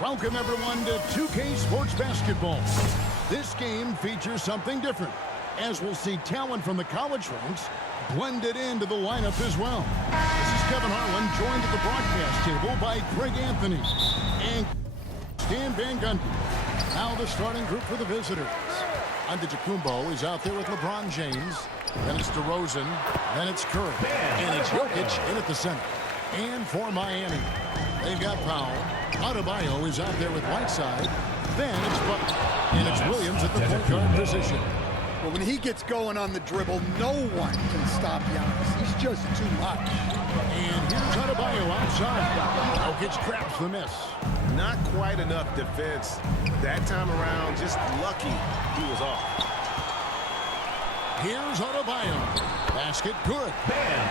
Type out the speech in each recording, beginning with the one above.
Welcome, everyone, to 2K Sports Basketball. This game features something different, as we'll see talent from the college ranks blended into the lineup as well. This is Kevin Harlan, joined at the broadcast table by Craig Anthony and Stan Van Gundy. Now the starting group for the visitors. Antetokounmpo is out there with LeBron James. Then it's DeRozan. Then it's Curry. And it's Jokic in at the center. And for Miami, they've got Powell. Adebayo is out there with Whiteside. Then it's Butler. And it's Williams at the point guard position. Well, when he gets going on the dribble, no one can stop Giannis. He's just too much. And here's Adebayo outside. Jokic grabs the miss. Not quite enough defense. That time around, just lucky he was off. Here's Adebayo. Basket good.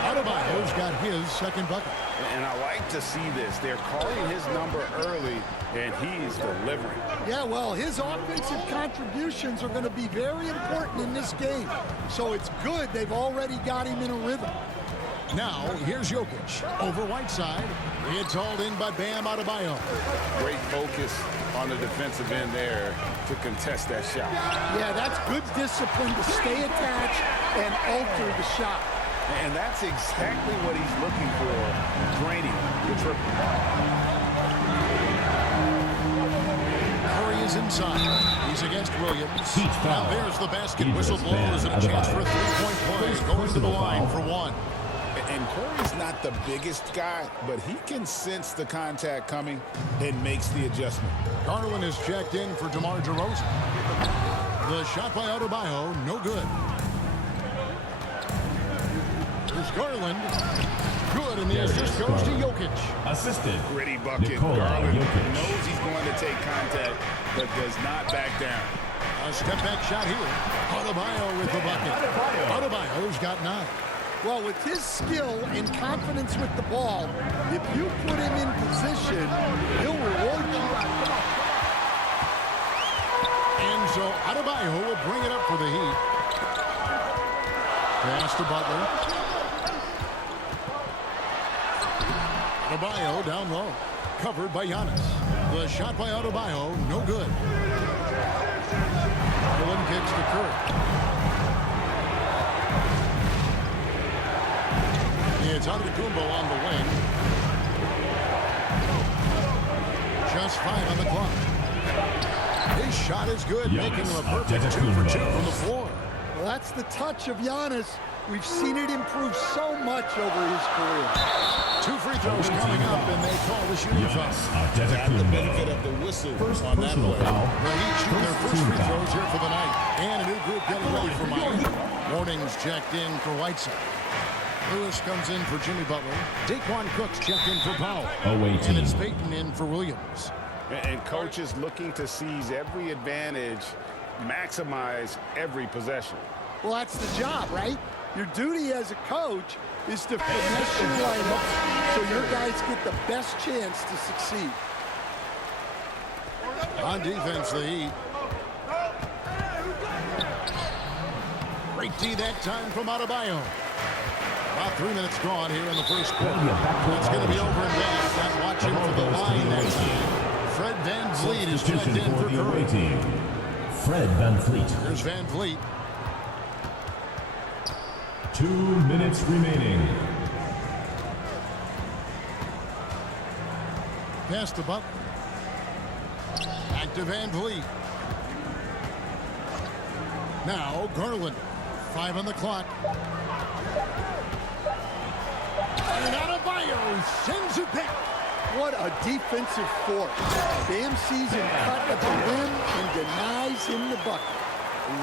Adebayo's got his second bucket. And I like to see this. They're calling his number early, and he's delivering. Yeah, well, his offensive contributions are going to be very important in this game. So it's good they've already got him in a rhythm. Now, here's Jokic over Whiteside. It's hauled in by Bam Adebayo. Great focus on the defensive end there to contest that shot. Yeah, that's good discipline to stay attached and alter the shot. And that's exactly what he's looking for, draining the triple. Curry is inside. He's against Williams. Now there's the basket. Whistle blows and a chance for a three-point play. Going to the line for one. And Corey's not the biggest guy, but he can sense the contact coming and makes the adjustment. Garland is checked in for DeMar DeRozan. The shot by Adebayo, no good. Here's Garland. Good, and the assist goes to Jokic. Assisted. Gritty bucket. Garland knows he's going to take contact, but does not back down. A step-back shot here. Adebayo with the bucket. Adebayo's got 9. Well, with his skill and confidence with the ball, if you put him in position, he'll reward you. And so Adebayo will bring it up for the Heat. Pass to Butler. Adebayo down low. Covered by Giannis. The shot by Adebayo, no good. Garland kicks to Curry. It's Antetokounmpo on the wing. Just 5 on the clock. His shot is good, making him a perfect 2 for 2 from the floor. Well, that's the touch of Giannis. We've seen it improve so much over his career. 2 free throws coming up, and they call the shooting foul. Have the benefit of the whistle on that play. The Heat shoot their first free throws here for the night. And a new group getting ready for Miami. Warnings checked in for Whiteside. Lewis comes in for Jimmy Butler. Daquan Cook's checked in for Powell. And it's Payton in for Williams. And coach is looking to seize every advantage, maximize every possession. Well, that's the job, right? Your duty as a coach is to finesse your lineup so your guys get the best chance to succeed. On defense, the Heat. Great D that time from Adebayo. About 3 minutes gone here in the first quarter. It's going to be over and done. Not watching for the line that time. Fred Van Vliet is checked in for Curry. Fred Van Vliet. Here's Van Vliet. 2 minutes remaining. Pass to Butler. Back to Van Vliet. Now Garland. 5 on the clock. And Adebayo sends it back. What a defensive force. Bam sees him cut at the rim and denies him the bucket.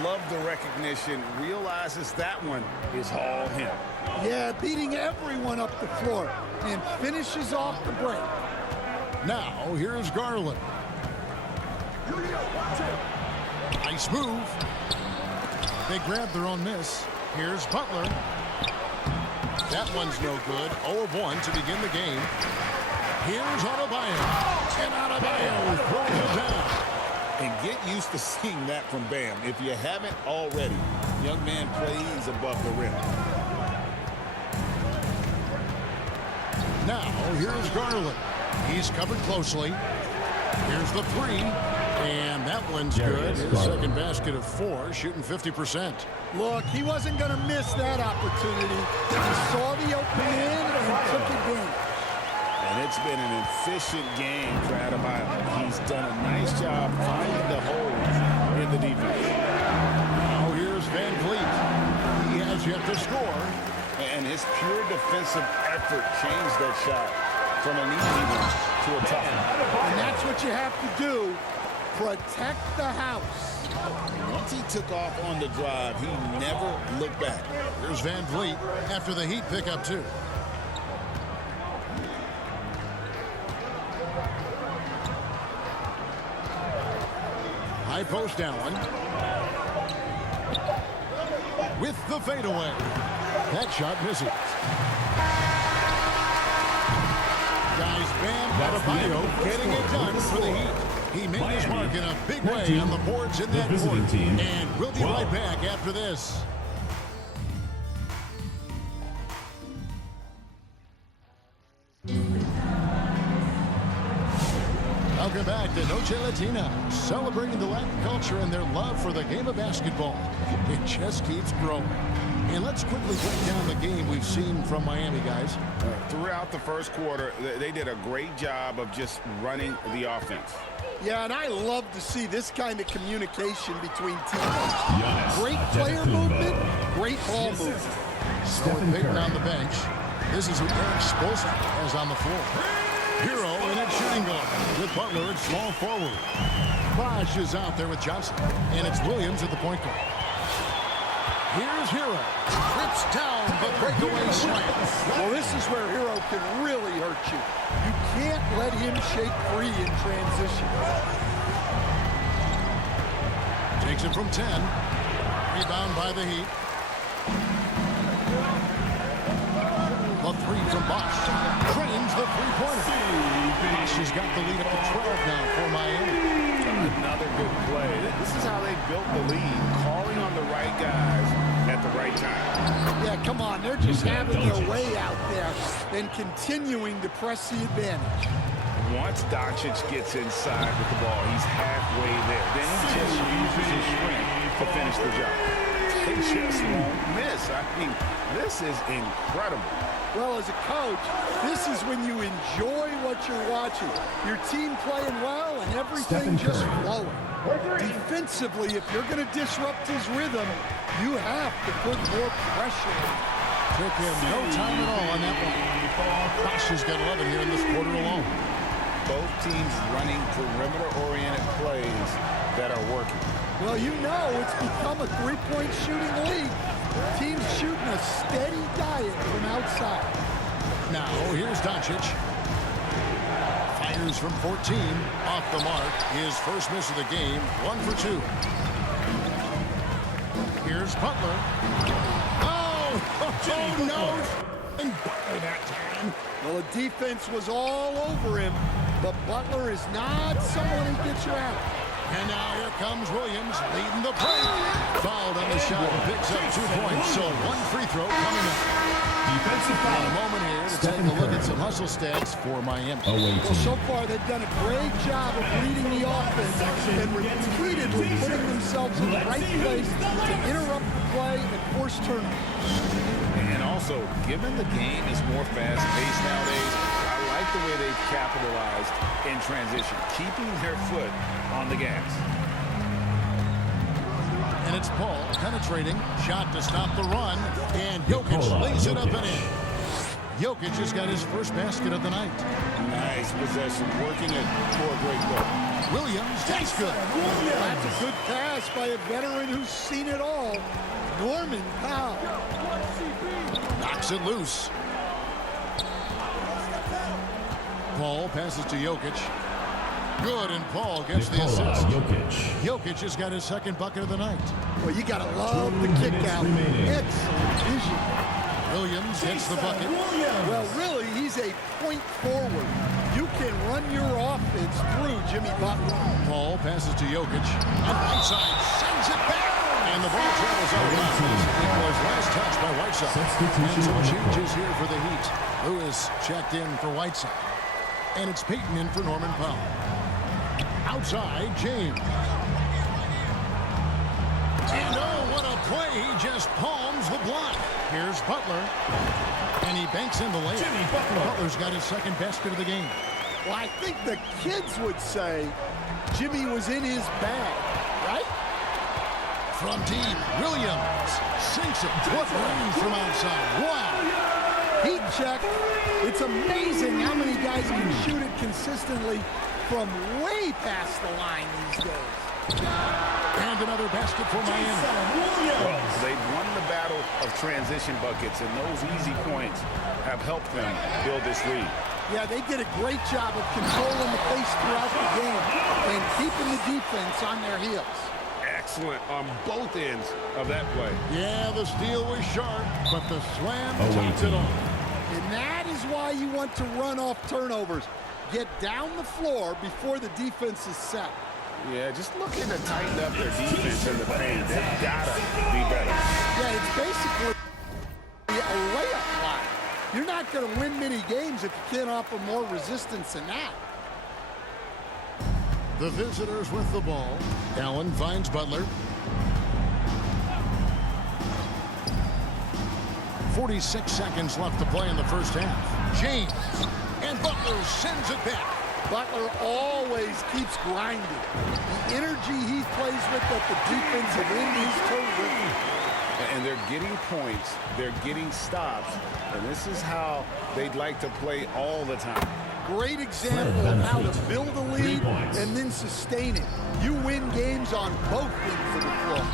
Love the recognition. Realizes that one is all him. Yeah, beating everyone up the floor and finishes off the break. Now, here's Garland. Nice move. They grab their own miss. Here's Butler. That one's no good. 0 of 1 to begin the game. Here's Adebayo. And Adebayo throws it down. And get used to seeing that from Bam. If you haven't already, young man plays above the rim. Now, here's Garland. He's covered closely. Here's the three. And that one's good. His second basket of 4, shooting 50%. Look, he wasn't going to miss that opportunity. He saw the open in and took advantage. And it's been an efficient game for Adebayo. He's done a nice job finding the holes in the defense. Now here's Van Vliet. He has yet to score. And his pure defensive effort changed that shot from an easy one to a tough one. And that's what you have to do. Protect the house. Once he took off on the drive, he never looked back. Here's Van Vliet after the Heat pick up 2. High post Allen. With the fadeaway. That shot misses. Guys, Bam Adebayo getting it done for the Heat. He made his mark in a big way on the boards in that quarter. And we'll be right back after this. Welcome back to Noche Latina, celebrating the Latin culture and their love for the game of basketball. It just keeps growing. And let's quickly break down the game we've seen from Miami, guys. Throughout the first quarter, they did a great job of just running the offense. Yeah, and I love to see this kind of communication between teammates. Great player movement, great ball movement. Stephen Payton on the bench. This is who Eric Spoelstra has on the floor. Hero in at shooting guard with Butler at small forward. Bosh is out there with Johnson, and it's Williams at the point guard. Here's Hero. Trips down the breakaway slam. Well, this is where Hero can really hurt you. You can't let him shake free in transition. Takes it from 10. Rebound by the Heat. The three from Bosh. Trains the three-pointer. Bosh has got the lead up to 12 now for Miami. Another good play. This is how they built the lead, calling on the right guys at the right time. Yeah, come on. They're just having their way out there and continuing to press the advantage. Once Doncic gets inside with the ball, he's halfway there. Then he just uses his strength to finish the job. They just won't miss. I mean, this is incredible. Well, as a coach, this is when you enjoy what you're watching. Your team playing well and everything just flowing. Defensively, if you're going to disrupt his rhythm, you have to put more pressure on him. Took him no time at all on that one. Bosh has got 11 here in this quarter alone. Both teams running perimeter-oriented plays that are working. Well, you know it's become a three-point shooting league. Teams shooting a steady diet from outside. Now, here's Doncic. Fires from 14. Off the mark. His first miss of the game. 1 for 2. Here's Butler. Oh, no. And Butler that time. Well, the defense was all over him, but Butler is not someone who gets you out. And now here comes Williams leading the break. Fouled on the shot and picks up 2 points. So 1 free throw coming up. Defensive In foul. a moment here to take a look at some hustle stats for Miami. Well, so far they've done a great job of leading the offense and repeatedly putting themselves in the right place to interrupt the play and force turnovers. And also, given the game is more fast-paced nowadays, I like the way they've capitalized in transition, keeping their foot on the gas. And it's Paul penetrating. Shot to stop the run. And Jokic lays it up and in. Jokic has got his first basket of the night. Nice possession, working it for a great look. Williams takes good. That's a good pass by a veteran who's seen it all. Norman Powell. Knocks it loose. Paul passes to Jokic. Good, and Paul gets the Nikola assist. Jokic. Jokic has got his second bucket of the night. Well, you got to love the kick out. Excellent vision. Williams gets the bucket. Well, really, he's a point forward. You can run your offense through Jimmy Butler. Paul passes to Jokic. And Whiteside sends it back. And the ball travels out of bounds. It was last touched by Whiteside. And some changes here for the Heat. Lewis checked in for Whiteside. And it's Payton in for Norman Powell. Outside, James. And oh, what a play. He just palms the block. Here's Butler. And he banks in the layup. Butler's got his second basket of the game. Well, I think the kids would say Jimmy was in his bag, right? From deep, Williams sinks it. What range from outside. Wow. Heat check. It's amazing how many guys can shoot it consistently from way past the line these days. And another basket for Miami. Well, they've won the battle of transition buckets, and those easy points have helped them build this lead. Yeah, they did a great job of controlling the pace throughout the game and keeping the defense on their heels. Excellent on both ends of that play. Yeah, the steal was sharp, but the slam tops it off. And that is why you want to run off turnovers. Get down the floor before the defense is set. Yeah, just looking to tighten up their defense in the paint. They've got to be better. Yeah, it's basically a layup line. You're not going to win many games if you can't offer more resistance than that. The visitors with the ball. Allen finds Butler. 46 seconds left to play in the first half. James. And Butler sends it back. Butler always keeps grinding. The energy he plays with at the defensive end is terrific. And they're getting points. They're getting stops. And this is how they'd like to play all the time. Great example of how to build a lead and then sustain it. You win games on both ends of the floor.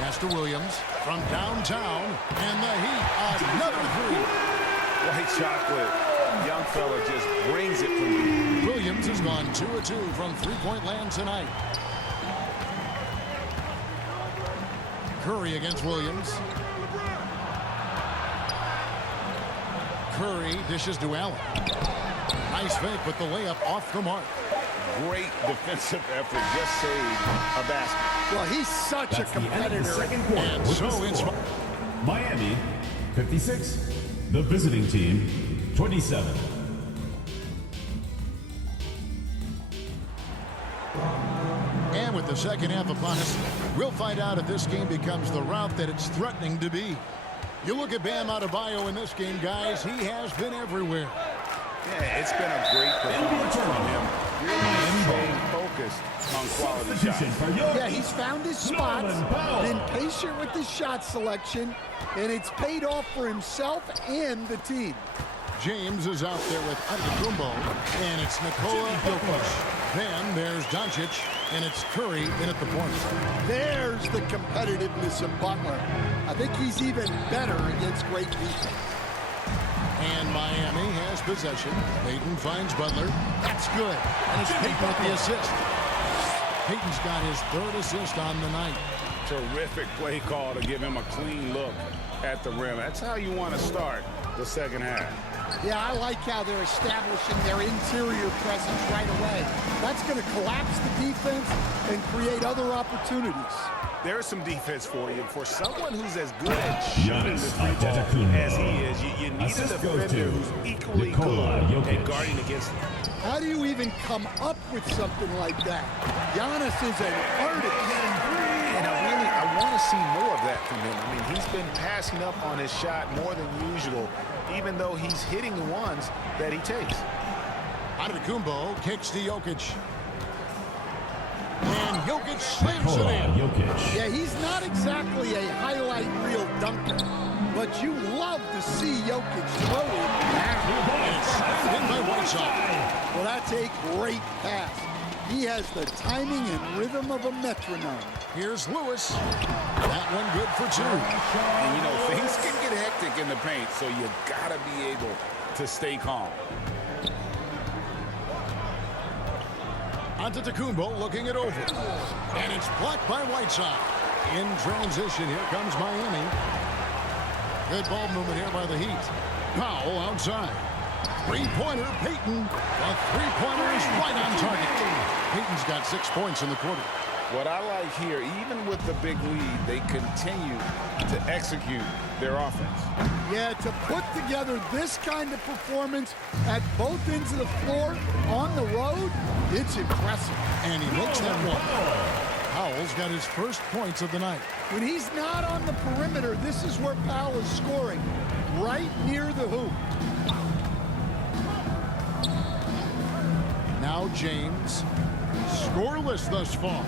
Pass to Williams from downtown. And the Heat, another three. White chocolate. Young fella just brings it from you. Williams has gone 2 of 2 from three-point land tonight. Curry against Williams. Curry dishes to Allen. Nice fake, but the layup off the mark. Great defensive effort. Just saved a basket. Well, he's such a competitor. And so it's Miami, 56. The visiting team, 27. And with the second half upon us, we'll find out if this game becomes the route that it's threatening to be. You look at Bam Adebayo in this game, guys. He has been everywhere. Yeah, it's been a great performance from him. Really staying focused on quality shots. Yeah, he's found his spots, been patient with his shot selection, and it's paid off for himself and the team. James is out there with Antetokounmpo, and it's Nikola Jokic. Then there's Doncic, and it's Curry in at the point. There's the competitiveness of Butler. I think he's even better against great defense. And Miami has possession. Payton finds Butler. That's good. And it's Payton with the assist. Payton's got his third assist on the night. Terrific play call to give him a clean look at the rim. That's how you want to start the second half. Yeah, I like how they're establishing their interior presence right away. That's going to collapse the defense and create other opportunities. There's some defense for you. For someone who's as good at shooting the free ball as he is, you need a defender who's equally good at guarding against him. How do you even come up with something like that? Giannis is an artist. And I want to see more of that from him. I mean, he's been passing up on his shot more than usual, even though he's hitting the ones that he takes. Antetokounmpo kicks to Jokic. And Jokic slams it in. Yeah, he's not exactly a highlight reel dunker, but you love to see Jokic throw it. And it's slammed in by Whiteside. Well, that's a great pass. He has the timing and rhythm of a metronome. Here's Lewis. That one good for two. And, you know, things can get hectic in the paint, so you got to be able to stay calm. Antetokounmpo looking it over. And it's blocked by Whiteside. In transition, here comes Miami. Good ball movement here by the Heat. Powell outside. Three-pointer, Payton. The three-pointer is right on target. Payton's got 6 points in the quarter. What I like here, even with the big lead, they continue to execute their offense. Yeah, to put together this kind of performance at both ends of the floor on the road, it's impressive. And he makes that one. Powell's got his first points of the night. When he's not on the perimeter, this is where Powell is scoring, right near the hoop. Now James, scoreless thus far.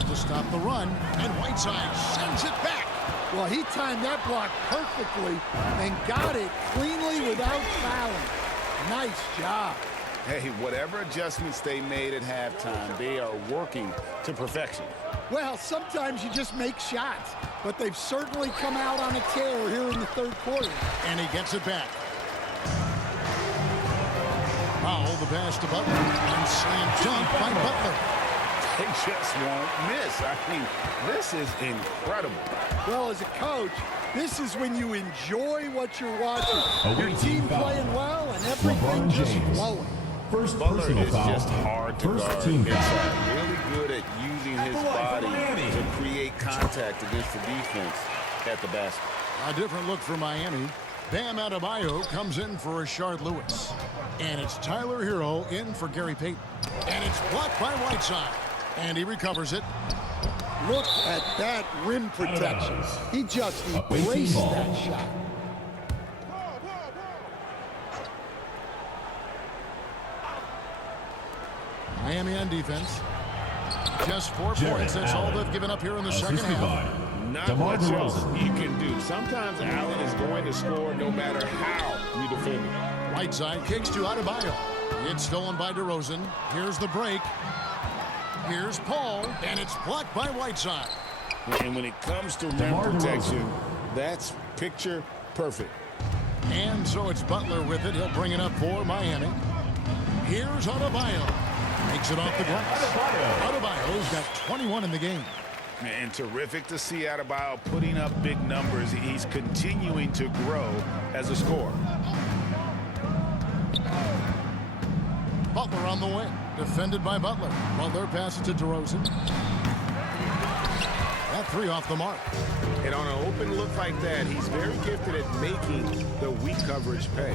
To stop the run, and Whiteside sends it back. Well, he timed that block perfectly and got it cleanly without fouling. Nice job. Hey, whatever adjustments they made at halftime, they are working to perfection. Well, sometimes you just make shots, but they've certainly come out on a tear here in the third quarter. And he gets it back. Powell, the pass to Butler, and slam dunk by Butler. They just won't miss. I mean, this is incredible. Well, as a coach, this is when you enjoy what you're watching. Your team playing well and everything just flowing. First Butler personal is foul. just hard to First guard. team It's foul. really good at using his body to create contact against the defense at the basket. A different look for Miami. Bam Adebayo comes in for Rashard Lewis. And it's Tyler Hero in for Gary Payton. And it's blocked by Whiteside. And he recovers it. Look at that rim protection. He just embraced that shot. Miami on defense. Just 4 points. That's all they've given up here in the second half. Not much else you can do. Sometimes Allen is going to score no matter how you defend him. Whiteside kicks to Adebayo. It's stolen by DeRozan. Here's the break. Here's Paul, and it's blocked by Whiteside. And when it comes to rim protection, that's picture perfect. And so it's Butler with it. He'll bring it up for Miami. Here's Adebayo. Makes it off the glass. Adebayo's got 21 in the game. And terrific to see Adebayo putting up big numbers. He's continuing to grow as a scorer. Butler on the wing. Defended by Butler. Butler passes to DeRozan. That three off the mark. And on an open look like that, he's very gifted at making the weak coverage pay.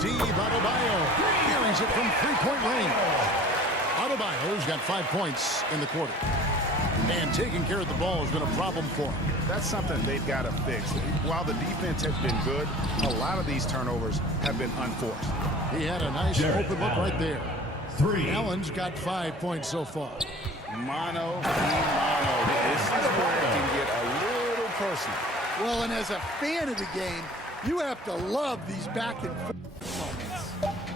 Deep, Adebayo carries it from three-point range. Adebayo's got 5 points in the quarter. And taking care of the ball has been a problem for him. That's something they've got to fix. While the defense has been good, a lot of these turnovers have been unforced. He had a nice open look right there. 3. Allen's got 5 points so far. Mano a mano. This is where it can get a little personal. Well, and as a fan of the game, you have to love these back and forth moments.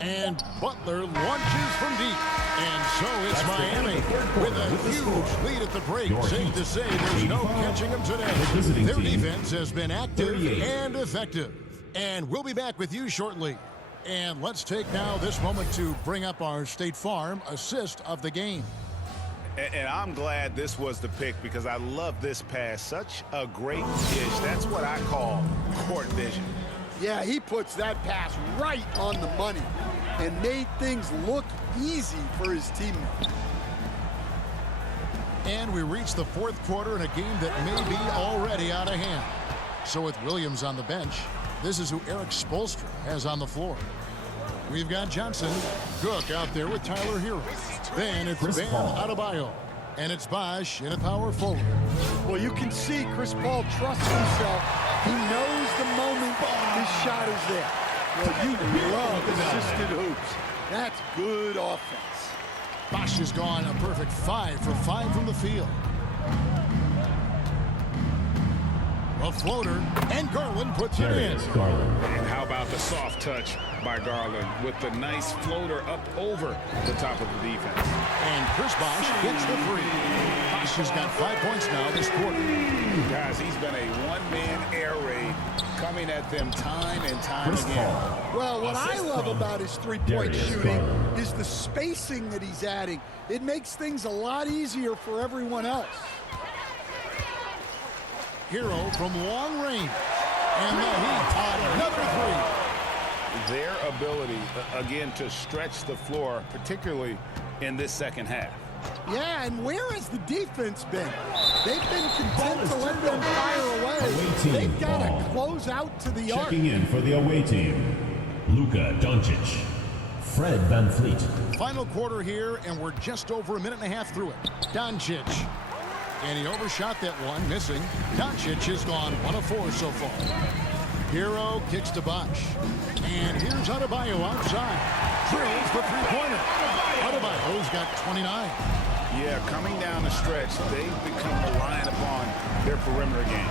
And Butler launches from deep. And so it's Miami with a huge lead at the break. Safe to say there's no catching them today. Their defense has been active and effective. And we'll be back with you shortly. And let's take now this moment to bring up our State Farm assist of the game. And I'm glad this was the pick because I love this pass. Such a great dish. That's what I call court vision. Yeah, he puts that pass right on the money and made things look easy for his teammates. And we reach the fourth quarter in a game that may be already out of hand. So with Williams on the bench, this is who Eric Spoelstra has on the floor. We've got Johnson, Cook out there with Tyler Hero. Then it's Bam Adebayo. And it's Bosh in a power forward. Well, you can see Chris Paul trusts himself. He knows the moment his shot is there. Well, you love assisted hoops. That's good offense. Bosh has gone a perfect 5 for 5 from the field. A floater, and Garland puts it in. Garland. And how about the soft touch by Garland with the nice floater up over the top of the defense. And Chris Bosh gets the three. Bosh has got 5 points now this quarter. Guys, he's been a one-man air raid coming at them time and time again. Well, what I love about his three-point shooting is the spacing that he's adding. It makes things a lot easier for everyone else. Hero from long range. And the Heat on another three. Their ability, again, to stretch the floor, particularly in this second half. Yeah, and where has the defense been? They've been content to let them fire away. They've got to close out to the arc. Checking in for the away team, Luka Doncic. Fred VanVleet. Final quarter here, and we're just over a minute and a half through it. Doncic. And he overshot that one, missing. Doncic has gone 1 of 4 so far. Hero kicks to Bosh. And here's Adebayo outside. Drills the three-pointer. Adebayo's got 29. Yeah, coming down the stretch, they've become reliant upon their perimeter game.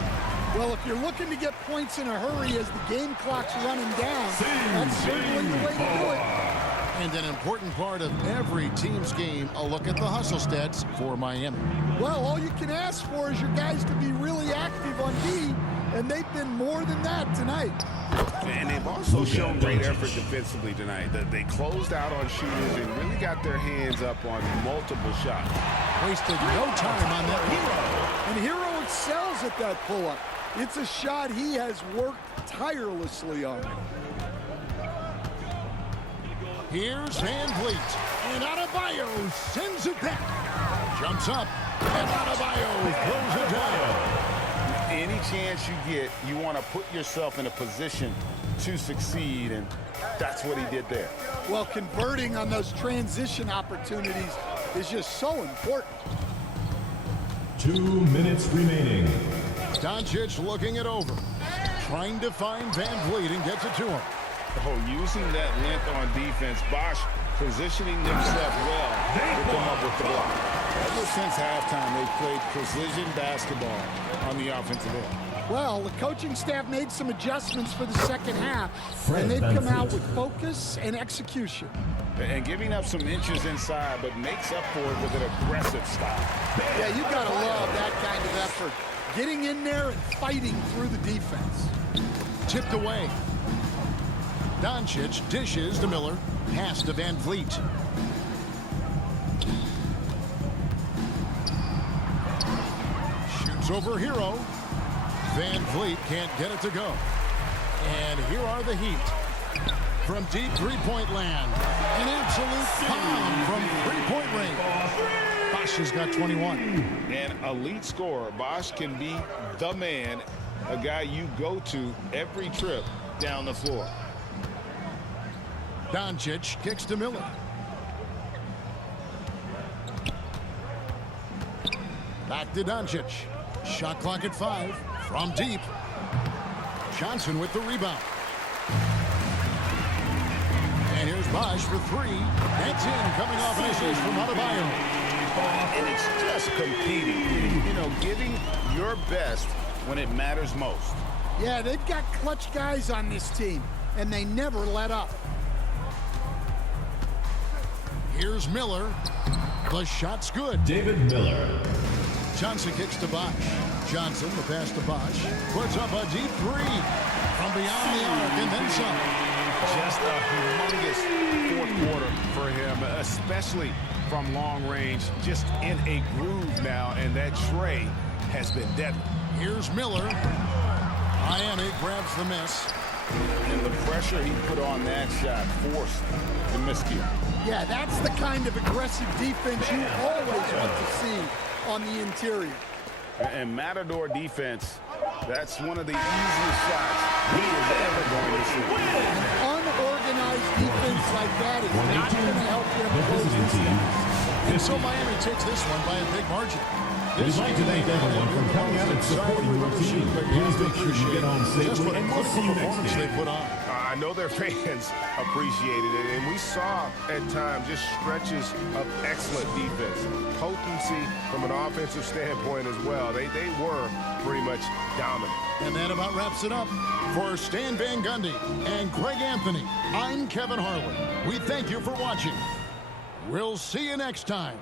Well, if you're looking to get points in a hurry as the game clock's running down, that's certainly the way to do it. And an important part of every team's game, a look at the hustle stats for Miami. Well, all you can ask for is your guys to be really active on D, and they've been more than that tonight. And they've also shown great effort defensively tonight. They closed out on shooters and really got their hands up on multiple shots. Wasted no time on that Hero. And Hero excels at that pull-up. It's a shot he has worked tirelessly on. Here's VanVleet. And Adebayo sends it back. Jumps up. And Adebayo throws it down. Any chance you get, you want to put yourself in a position to succeed, and that's what he did there. Well, converting on those transition opportunities is just so important. 2 minutes remaining. Doncic looking it over. Trying to find VanVleet and gets it to him. Oh, using that length on defense, Bosh positioning themselves well to come up with the block. Ever since halftime, they've played precision basketball on the offensive end. Well, the coaching staff made some adjustments for the second half, and they've come out with focus and execution. And giving up some inches inside, but makes up for it with an aggressive style. Yeah, you got to love that kind of effort. Getting in there and fighting through the defense. Tipped away. Doncic dishes to Miller. Pass to VanVleet. Shoots over Hero. VanVleet can't get it to go. And here are the Heat. From deep three-point land. An absolute bomb from three-point range. Bosh has got 21. An elite scorer. Bosh can be the man, a guy you go to every trip down the floor. Doncic kicks to Miller. Back to Doncic. Shot clock at 5. From deep. Johnson with the rebound. And here's Bosh for 3. That's in, coming off an assist from Adebayo. And it's just competing. You know, giving your best when it matters most. Yeah, they've got clutch guys on this team, and they never let up. Here's Miller. The shot's good. David Miller. Johnson kicks to Bosh. Johnson, the pass to Bosh. Puts up a deep 3 from beyond the arc and then some. Just a humongous fourth quarter for him, especially from long range. Just in a groove now, and that tray has been deadly. Here's Miller. Miami grabs the miss. And the pressure he put on that shot forced the miscue. Yeah, that's the kind of aggressive defense you always want to see on the interior. And Matador defense, that's one of the easiest shots he is ever going to see. Unorganized defense like that is not going to help them The close visiting this team. out. And so Miami takes this one by a big margin. We'd like to thank everyone for coming out and excited with their team, but Please make sure you get home just safely, what a and we'll see you critical next performance they game. put on. I know their fans appreciated it, and we saw at times just stretches of excellent defense. Potency from an offensive standpoint as well. They were pretty much dominant. And that about wraps it up. For Stan Van Gundy and Greg Anthony, I'm Kevin Harlan. We thank you for watching. We'll see you next time.